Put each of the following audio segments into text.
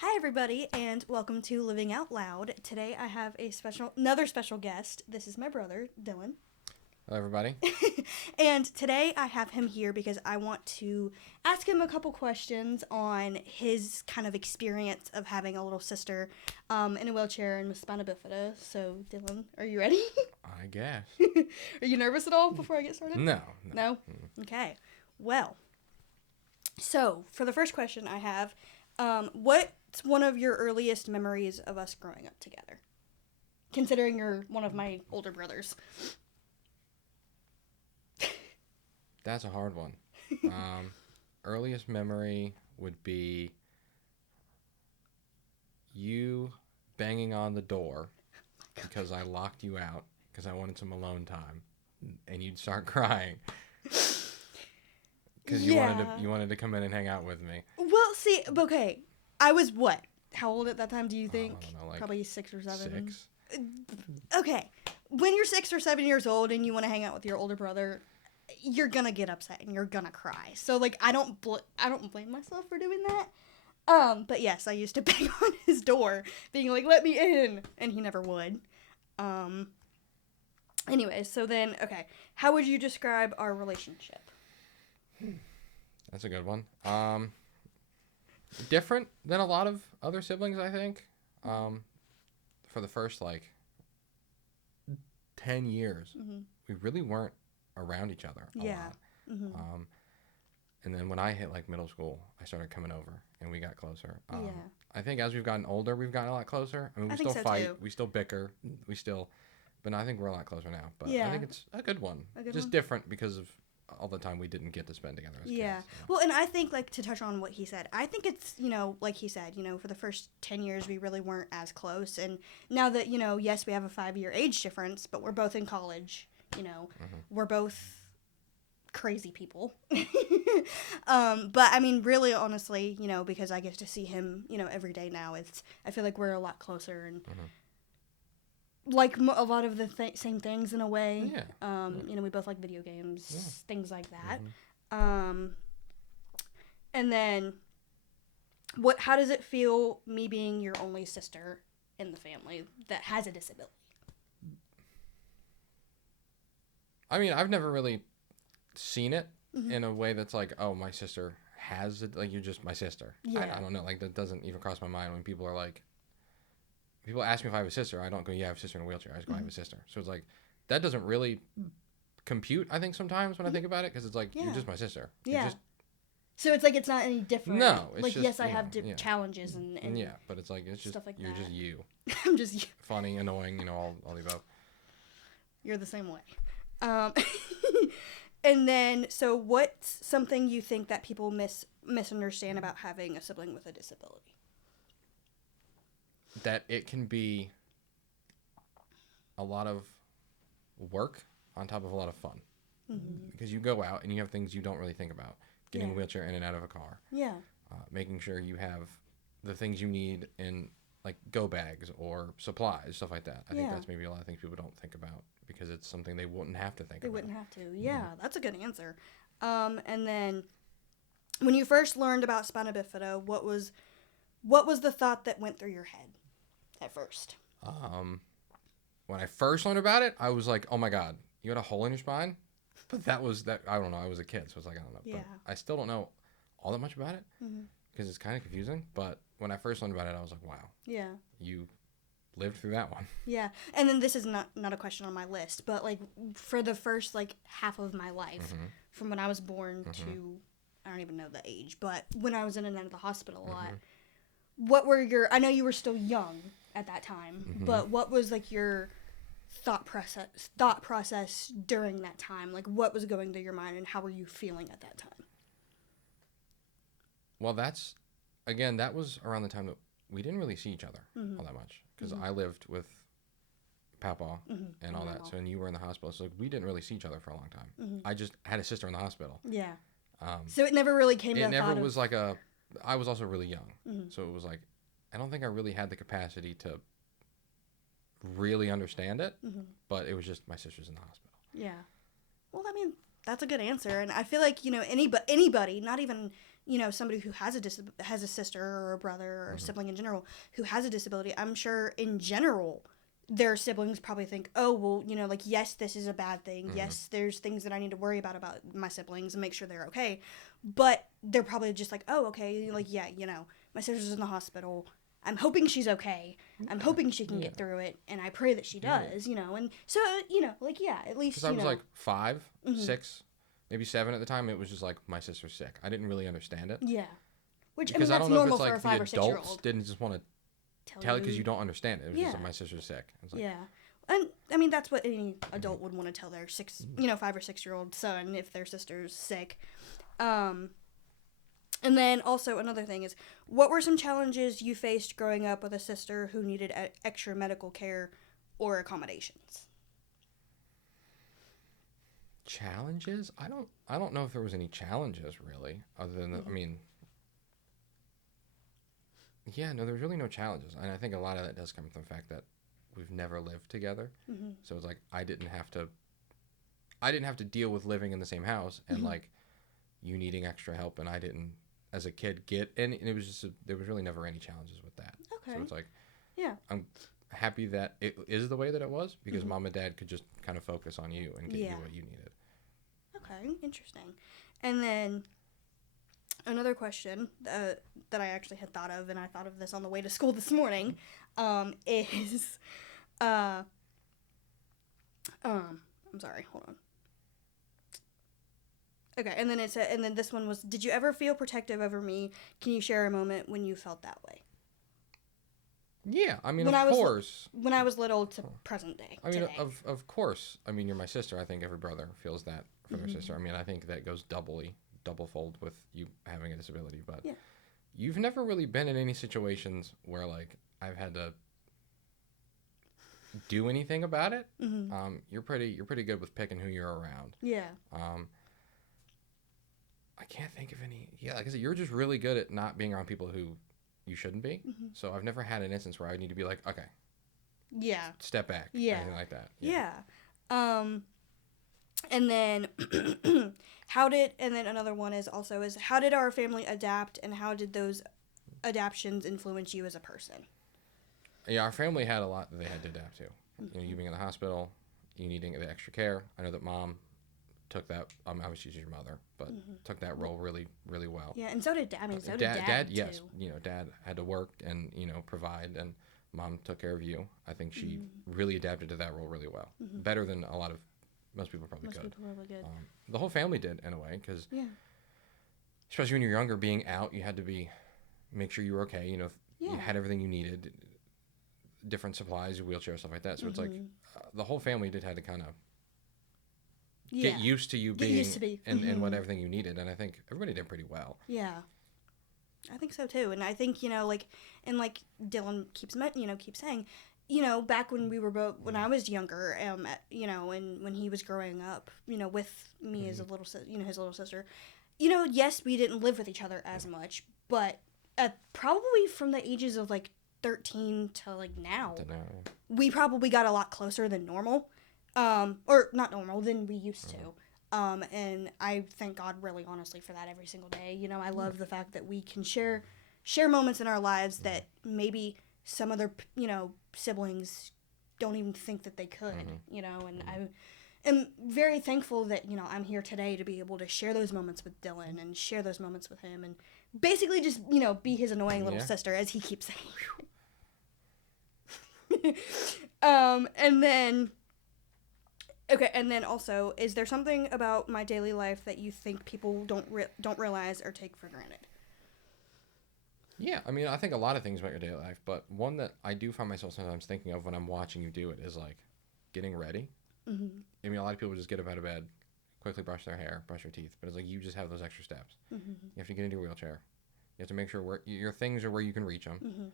Hi, everybody, and welcome to Living Out Loud. Today I have another special guest. This is my brother, Dylan. Hello, everybody. And today I have him here because I want to ask him a couple questions on his kind of experience of having a little sister in a wheelchair and with spina bifida. So, Dylan, are you ready? I guess. Are you nervous at all before I get started? No. No? Okay. Well, so for the first question I have, what's one of your earliest memories of us growing up together? Considering you're one of my older brothers. That's a hard one. Earliest memory would be you banging on the door because I locked you out because I wanted some alone time, and you'd start crying because you wanted to come in and hang out with me. Well, see, okay, I was what? How old at that time? Do you think? I don't know, like probably 6 or 7. 6. Okay, when you're 6 or 7 years old and you want to hang out with your older brother, you're gonna get upset and you're gonna cry. So like, I don't blame myself for doing that. But yes, I used to bang on his door, being like, "Let me in," and he never would. Anyway, so then, okay, how would you describe our relationship? That's a good one. Different than a lot of other siblings, I think. For the first, 10 years, we really weren't around each other a lot. Mm-hmm. And then when I hit, middle school, I started coming over, and we got closer. Yeah. I think as we've gotten older, we've gotten a lot closer. I mean, we still fight. Too. We still bicker. But I think we're a lot closer now. But Yeah. I think it's a good one. Just different because of all the time we didn't get to spend together as kids. Yeah. Well, and I think, to touch on what he said, I think it's, like he said, for the first 10 years, we really weren't as close. And now that, yes, we have a 5-year age difference, but we're both in college, we're both crazy people. But, I mean, really, honestly, because I get to see him, every day now, I feel like we're a lot closer and like a lot of the same things in a way. Yeah. We both like video games, things like that. Mm-hmm. And then, how does it feel, me being your only sister in the family that has a disability? I mean, I've never really seen it in a way that's like, oh, my sister has it. Like, you're just my sister. Yeah. I don't know. That doesn't even cross my mind when people are like, people ask me if I have a sister. I don't go, yeah, I have a sister in a wheelchair. I just go, I have a sister. So it's like, that doesn't really compute, I think, sometimes when I think about it, because it's like, you're just my sister. Yeah. So it's like, it's not any different. No. It's just, yes, I have challenges and yeah, but it's like, it's just, stuff like you're that. just you. I'm just you. Funny, annoying, all the above. You're the same way. And then, so what's something you think that people misunderstand about having a sibling with a disability? That it can be a lot of work on top of a lot of fun. Mm-hmm. Because you go out and you have things you don't really think about. Getting a wheelchair in and out of a car. Yeah. Making sure you have the things you need in, go bags or supplies, stuff like that. I think that's maybe a lot of things people don't think about because it's something they wouldn't have to think about. They wouldn't have to. Yeah, that's a good answer. And then, when you first learned about spina bifida, what was the thought that went through your head at first? When I first learned about it, I was like, oh my God, you had a hole in your spine? But I don't know, I was a kid, so it's like, I don't know. Yeah. But I still don't know all that much about it because it's kind of confusing. But when I first learned about it, I was like, wow. Yeah. You lived through that one. Yeah. And then this is not a question on my list, but for the first half of my life, from when I was born to, I don't even know the age, but when I was in and out of the hospital a lot, what were I know you were still young at that time, but what was your thought process during that time? What was going through your mind and how were you feeling at that time? Well, that was around the time that we didn't really see each other all that much because I lived with Papa and all that. So, and you were in the hospital. So we didn't really see each other for a long time. I just had a sister in the hospital. Yeah. So it never really came to that thought. It never was I was also really young. So it was I don't think I really had the capacity to really understand it, but it was just my sister's in the hospital. Yeah. Well, I mean, that's a good answer. And I feel like, anybody, not even you know, somebody who has a sister or a brother or a sibling in general who has a disability, I'm sure in general their siblings probably think, oh, well, you know, like, yes, this is a bad thing. Yes, there's things that I need to worry about my siblings and make sure they're okay. But they're probably just like, oh, okay, like, yeah, you know, my sister's in the hospital. I'm hoping she's okay. I'm hoping she can get through it, and I pray that she does, you know. And so, you know, like, yeah, at least, because I was like 5, 6, maybe 7 at the time. It was just like, my sister's sick. I didn't really understand it. Yeah. Which, because I mean, that's normal for a 5 or 6 year adults old. didn't just want to tell you because you don't understand it. It was just like, my sister's sick. It's like, yeah. And, I mean, that's what any adult would want to tell their 5 or 6 year old son if their sister's sick. And then also another thing is, what were some challenges you faced growing up with a sister who needed extra medical care or accommodations? Challenges? I don't know if there was any challenges really, other than I mean, yeah, no, there's really no challenges, and I think a lot of that does come from the fact that we've never lived together. So it's like I didn't have to deal with living in the same house and like you needing extra help, and I didn't, as a kid, get any. And it was just there was really never any challenges with that. Okay. So it's like, yeah, I'm happy that it is the way that it was, because mom and dad could just kind of focus on you and get you what you needed. Okay, interesting. And then another question that I actually had thought of, and I thought of this on the way to school this morning, is, I'm sorry, hold on. Okay, and then this one was, did you ever feel protective over me? Can you share a moment when you felt that way? Yeah, I mean, of course. When I was little to present day. I mean, today. of course. I mean, you're my sister. I think every brother feels that for their sister. I mean, I think that goes double-fold with you having a disability. But you've never really been in any situations where, like, I've had to do anything about it. You're pretty good with picking who you're around. Yeah. I can't think of any. Yeah, like I said, you're just really good at not being around people who you shouldn't be. So I've never had an instance where I need to be like, okay, step back, anything like that. And then and then another one is how did our family adapt, and how did those adaptations influence you as a person? Yeah, our family had a lot that they had to adapt to. You know, you being in the hospital, you needing the extra care. I know that mom took that. Obviously she's your mother, but took that role really, really well. Yeah, and so did Dad. I mean, so did Dad too. Yes, you know, Dad had to work and provide, and Mom took care of you. I think she really adapted to that role really well, better than most people probably could. Most people probably could. The whole family did in a way, because especially when you're younger, being out, you had to make sure you were okay. You know, you had everything you needed, different supplies, wheelchair, stuff like that. So it's like the whole family had to kind of get used to you being and what everything you needed, and I think everybody did pretty well. Yeah, I think so too, and I think like Dylan keeps saying, back when we were when I was younger, and when he was growing up, with me as a little, his little sister, yes, we didn't live with each other as much, but probably from the ages of like 13 to like now, we probably got a lot closer than normal. Or not normal, than we used to. And I thank God really honestly for that every single day. I love the fact that we can share moments in our lives that maybe some other, siblings don't even think that they could, and I am very thankful that, I'm here today to be able to share those moments with Dylan and share those moments with him and basically just, be his annoying little sister, as he keeps saying. And then also, is there something about my daily life that you think people don't realize or take for granted? Yeah, I mean, I think a lot of things about your daily life, but one that I do find myself sometimes thinking of when I'm watching you do it is like getting ready. I mean, a lot of people just get up out of bed, quickly brush their hair, brush their teeth, but it's like you just have those extra steps. You have to get into your wheelchair. You have to make sure your things are where you can reach them.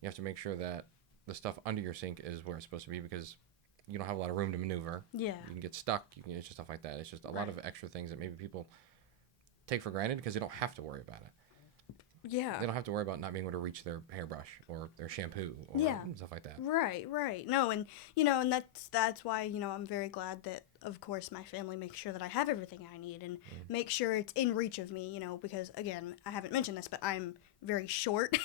You have to make sure that the stuff under your sink is where it's supposed to be, because you don't have a lot of room to maneuver. Yeah. You can get stuck. It's just stuff like that. It's just a lot of extra things that maybe people take for granted because they don't have to worry about it. Yeah. They don't have to worry about not being able to reach their hairbrush or their shampoo or stuff like that. Right. No, and and that's why I'm very glad that of course my family makes sure that I have everything I need and make sure it's in reach of me. Because again, I haven't mentioned this, but I'm very short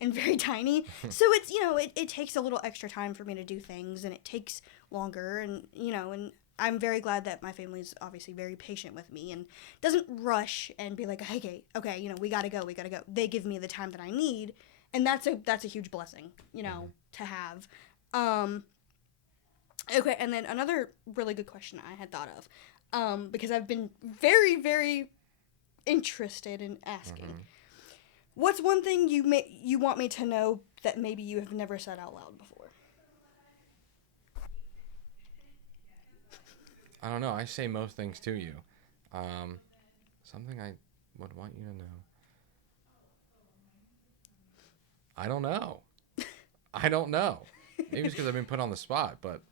and very tiny, so it's it takes a little extra time for me to do things, and it takes longer, and and I'm very glad that my family is obviously very patient with me and doesn't rush and be like, okay, we gotta go. They give me the time that I need, and that's a huge blessing, to have. Okay, and then another really good question I had thought of, because I've been very, very interested in asking. What's one thing you want me to know that maybe you have never said out loud before? I don't know. I say most things to you. Something I would want you to know. I don't know. Maybe it's because I've been put on the spot, but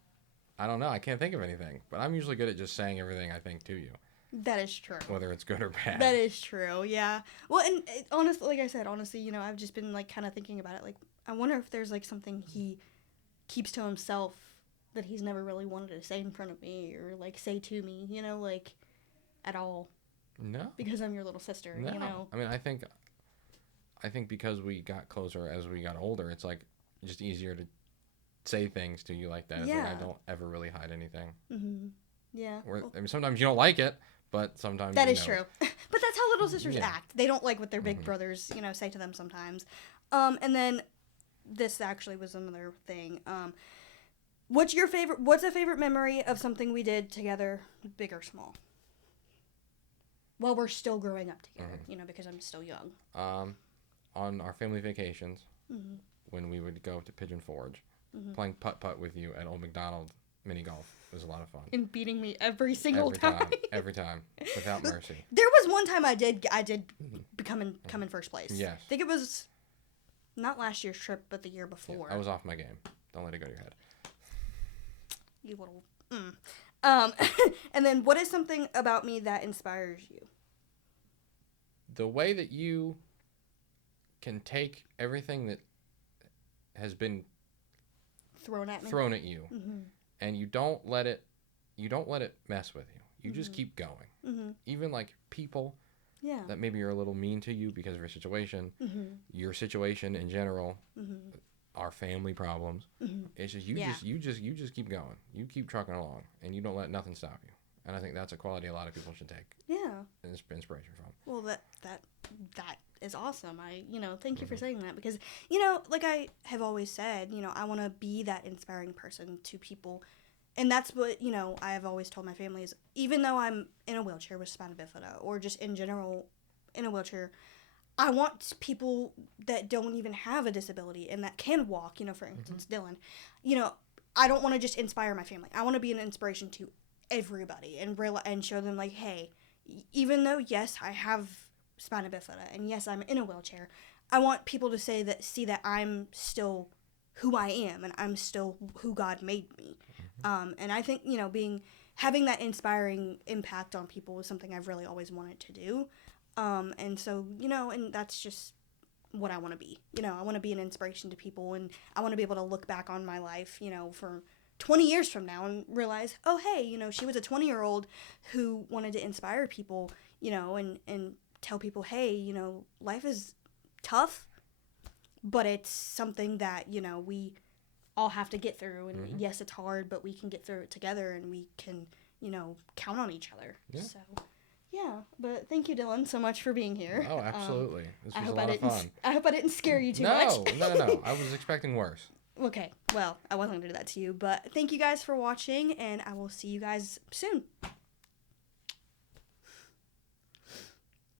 I don't know. I can't think of anything. But I'm usually good at just saying everything I think to you. That is true. Whether it's good or bad. That is true, yeah. Well, and honestly, like I said, I've just been, like, kind of thinking about it. Like, I wonder if there's, like, something he keeps to himself that he's never really wanted to say in front of me or, like, say to me, like, at all. No. Because I'm your little sister, No. I mean, I think because we got closer as we got older, it's, like, just easier to say things to you like that. Yeah. It's like I don't ever really hide anything. Mm-hmm. Yeah. I mean, sometimes you don't like it, but sometimes that is true. But that's how little sisters act. They don't like what their big Mm-hmm. brothers, say to them sometimes. And then this actually was another thing. What's a favorite memory of something we did together, big or small? While we're still growing up together, because I'm still young. On our family vacations, when we would go to Pigeon Forge, playing putt-putt with you at Old McDonald mini golf was a lot of fun. And beating me every single time. Every time, without mercy. There was one time I did come in first place. Yes. I think it was not last year's trip, but the year before. Yeah, I was off my game. Don't let it go to your head. You little. And then what is something about me that inspires you? The way that you can take everything that has been thrown at you, and you don't let it mess with you. You just keep going. Even like people that maybe are a little mean to you because of your situation in general, our family problems. It's just you just keep going. You keep trucking along, and you don't let nothing stop you. And I think that's a quality a lot of people should take. Yeah. Inspiration from. Well, that is awesome. Thank you for saying that, because like I have always said, I want to be that inspiring person to people. And that's what, I have always told my family is, even though I'm in a wheelchair with spina bifida or just in general in a wheelchair, I want people that don't even have a disability and that can walk, for instance, Dylan. I don't want to just inspire my family. I want to be an inspiration to everybody and show them, like, hey, even though, yes, I have spina bifida and yes, I'm in a wheelchair, I want people to see that I'm still who I am and I'm still who God made me. And I think, having that inspiring impact on people is something I've really always wanted to do. And so, and that's just what I want to be. I want to be an inspiration to people, and I want to be able to look back on my life, for 20 years from now and realize, oh, hey, she was a 20-year-old who wanted to inspire people, and tell people, hey, life is tough, but it's something that, we all have to get through. And yes, it's hard, but we can get through it together, and we can, count on each other. Yeah. So, yeah. But thank you, Dylan, so much for being here. Oh, absolutely. This was a lot of fun. I hope I didn't scare you too much. No. I was expecting worse. Okay. Well, I wasn't going to do that to you, but thank you guys for watching, and I will see you guys soon.